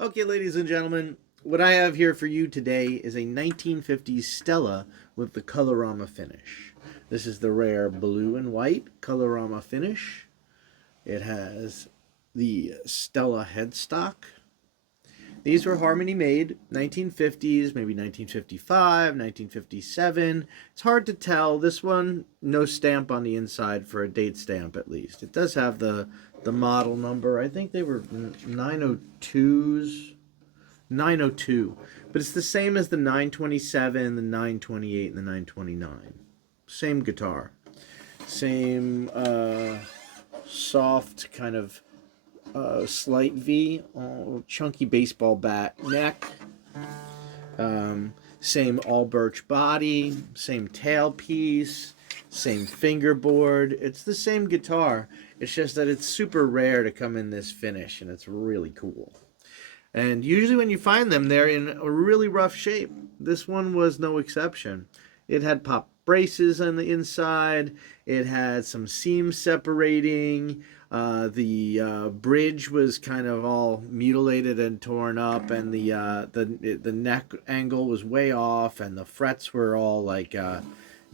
Okay, ladies and gentlemen, what I have here for you today is a 1950s Stella with the Colorama finish. This is the rare blue and white Colorama finish. It has the Stella headstock. These were Harmony made, 1950s, maybe 1955, 1957. It's hard to tell. This one, no stamp on the inside for a date stamp at least. It does have the model number. I think they were 902s. 902. But it's the same as the 927, the 928, and the 929. Same guitar. Same soft kind of slight V, chunky baseball bat neck, same all birch body, same tailpiece, same fingerboard. It's the same guitar. It's just that it's super rare to come in this finish, and it's really cool. And usually when you find them, they're in a really rough shape. This one was no exception. It had pop braces on the inside. It had some seams separating. The bridge was kind of all mutilated and torn up, and the neck angle was way off, and the frets were all like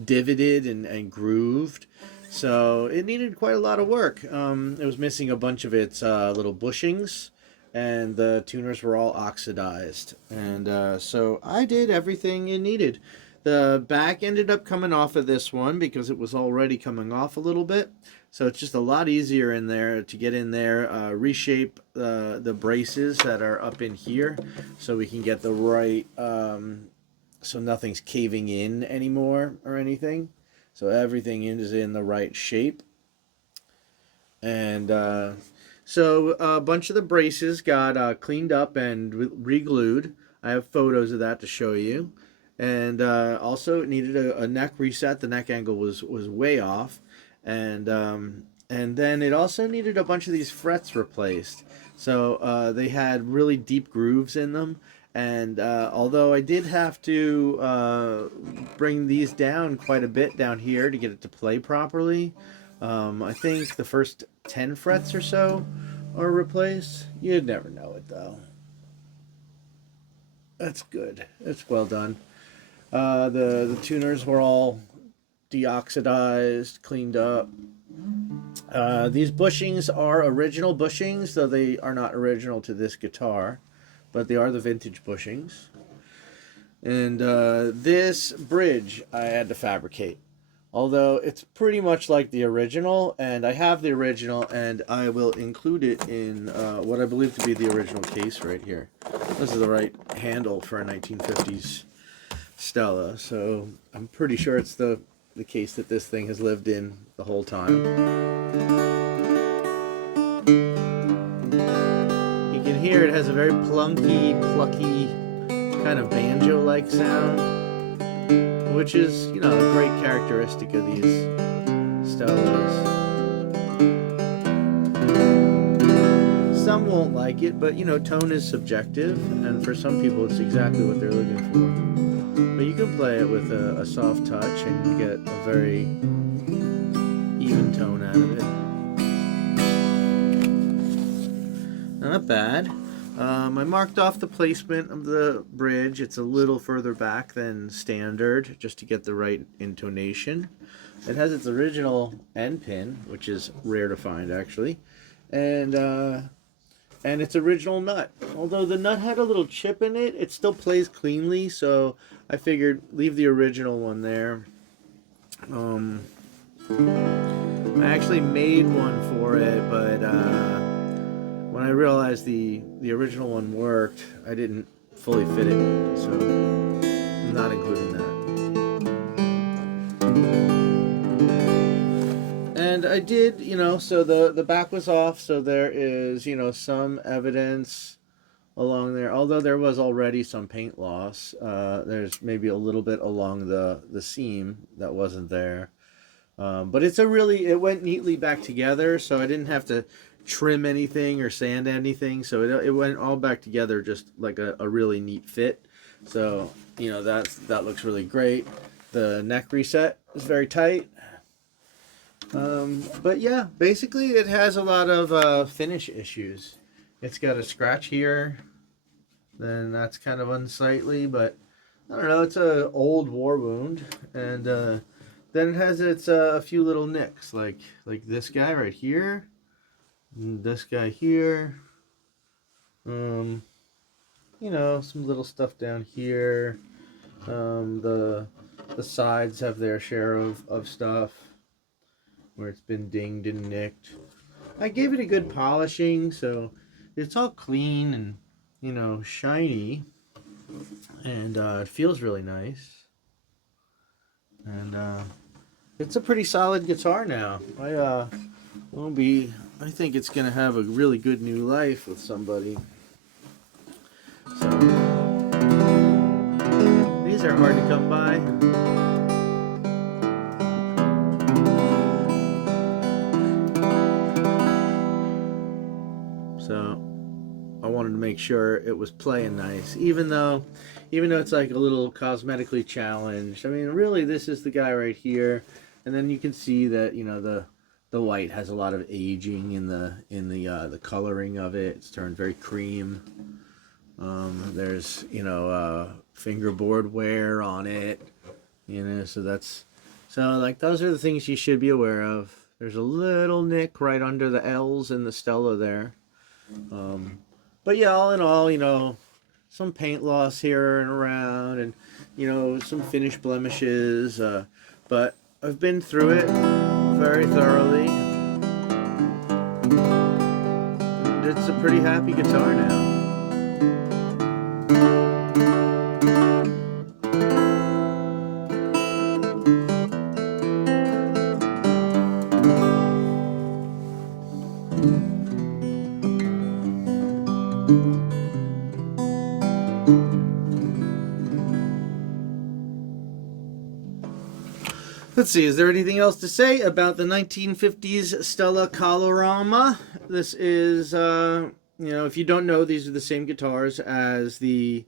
divoted and grooved. So it needed quite a lot of work. It was missing a bunch of its little bushings, and the tuners were all oxidized. And so I did everything it needed. The back ended up coming off of this one because it was already coming off a little bit. So it's just a lot easier in there to get in there, reshape the braces that are up in here so we can get the right, so nothing's caving in anymore or anything. So everything is in the right shape. And so a bunch of the braces got cleaned up and re-glued. I have photos of that to show you. And also it needed a neck reset. The neck angle was way off. And then it also needed a bunch of these frets replaced. So they had really deep grooves in them. And although I did have to bring these down quite a bit down here to get it to play properly, I think the first 10 frets or so are replaced. You'd never know it though. That's good. It's well done. The tuners were all deoxidized, cleaned up. These bushings are original bushings, though they are not original to this guitar, but they are the vintage bushings. And this bridge I had to fabricate, although it's pretty much like the original, and I have the original, and I will include it in what I believe to be the original case right here. This is the right handle for a 1950s Stella, so I'm pretty sure it's the case that this thing has lived in the whole time. You can hear it has a very plunky, plucky, kind of banjo-like sound, which is, you know, a great characteristic of these Stellas. Some won't like it, but, you know, tone is subjective, and for some people it's exactly what they're looking for. But you can play it with a soft touch and get a very even tone out of it. Not bad. I marked off the placement of the bridge. It's a little further back than standard, just to get the right intonation. It has its original end pin, which is rare to find actually, and its original nut. Although the nut had a little chip in it, it still plays cleanly, so I figured leave the original one there. I actually made one for it, but when I realized the original one worked, I didn't fully fit it, so I'm not including that. And I did, you know, so the back was off, so there is, you know, some evidence along there. Although there was already some paint loss, there's maybe a little bit along the seam that wasn't there. But it went neatly back together, so I didn't have to trim anything or sand anything, so it went all back together just like a really neat fit. So, you know, that looks really great. The neck reset is very tight. But yeah, basically it has a lot of finish issues. It's got a scratch here then that's kind of unsightly, but I don't know, it's a old war wound, and then it has its a few little nicks, like this guy right here, and this guy here, you know, some little stuff down here. The sides have their share of stuff where it's been dinged and nicked. I gave it a good polishing, so it's all clean and, you know, shiny, and it feels really nice. And it's a pretty solid guitar now. I think it's gonna have a really good new life with somebody. So these are hard to come by. So I wanted to make sure it was playing nice, even though it's like a little cosmetically challenged. I mean, really, this is the guy right here, and then you can see that, you know, the white has a lot of aging in the coloring of it. It's turned very cream. There's, you know, fingerboard wear on it, you know, so like those are the things you should be aware of. There's a little nick right under the L's in the Stella there. But yeah, all in all, you know, some paint loss here and around, and, you know, some finish blemishes, but I've been through it very thoroughly, and it's a pretty happy guitar now. Let's see, is there anything else to say about the 1950s Stella Colorama? This is, you know, if you don't know, these are the same guitars as the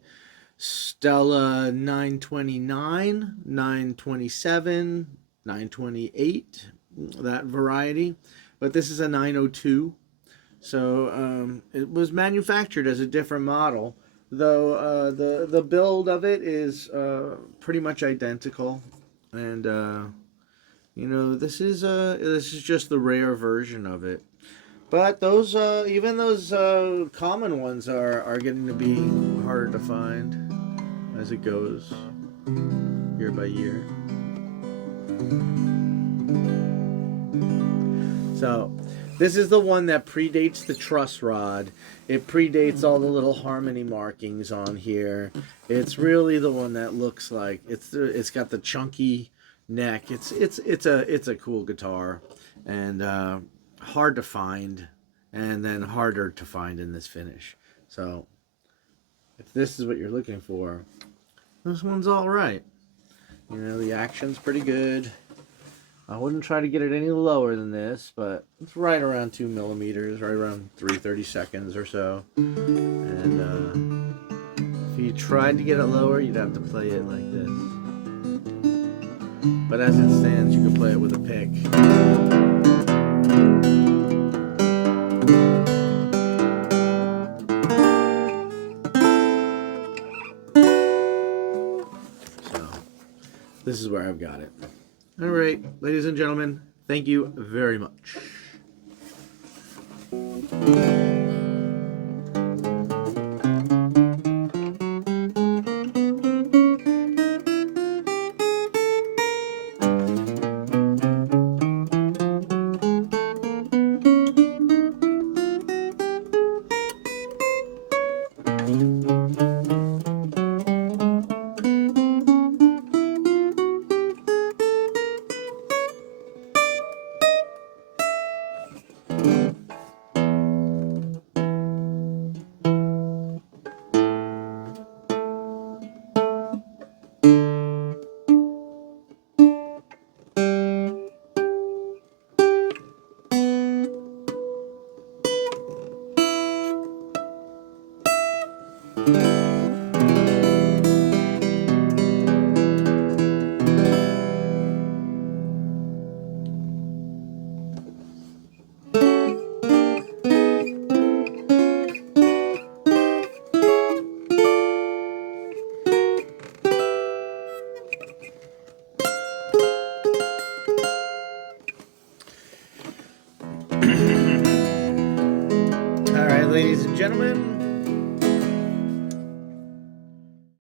Stella 929, 927, 928, that variety. But this is a 902. So it was manufactured as a different model, though the build of it is pretty much identical. And you know, this is just the rare version of it. But those even those common ones are getting to be harder to find as it goes year by year. So this is the one that predates the truss rod. It predates all the little harmony markings on here. It's really the one that looks like it's got the chunky neck. It's a cool guitar, and hard to find, and then harder to find in this finish. So if this is what you're looking for, this one's all right. You know, the action's pretty good. I wouldn't try to get it any lower than this, but it's right around 2 millimeters, right around 3/32 or so. And if you tried to get it lower, you'd have to play it like this. But as it stands, you can play it with a pick. So this is where I've got it. All right, ladies and gentlemen, thank you very much. ladies and gentlemen,